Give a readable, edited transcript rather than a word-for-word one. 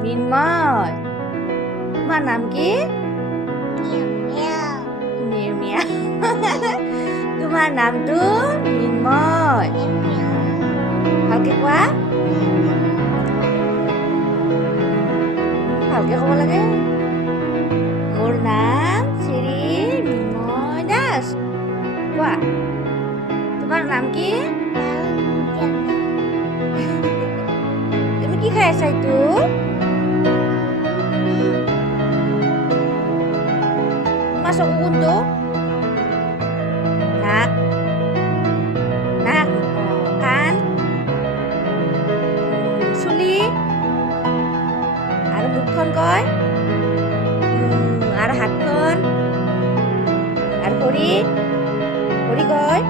মৃন্ময়, তোমাৰ নাম কি? নিৰ্মিয়া। তোমাৰ নামটো মৃন্ময়। ভালকে কোৱা, ভালকে ক'ব লাগে। মোৰ নাম শ্ৰী মৃন্ময় দাস। কোৱা, তোমাৰ নাম কি? তুমি কি খাই আছা এইটো? তোমাৰ চকু কোনটো? নাক, নাক, কাণ, চুলি আৰু মুখখন কয়, আৰু হাতখন আৰু ভৰি, ভৰি কয়।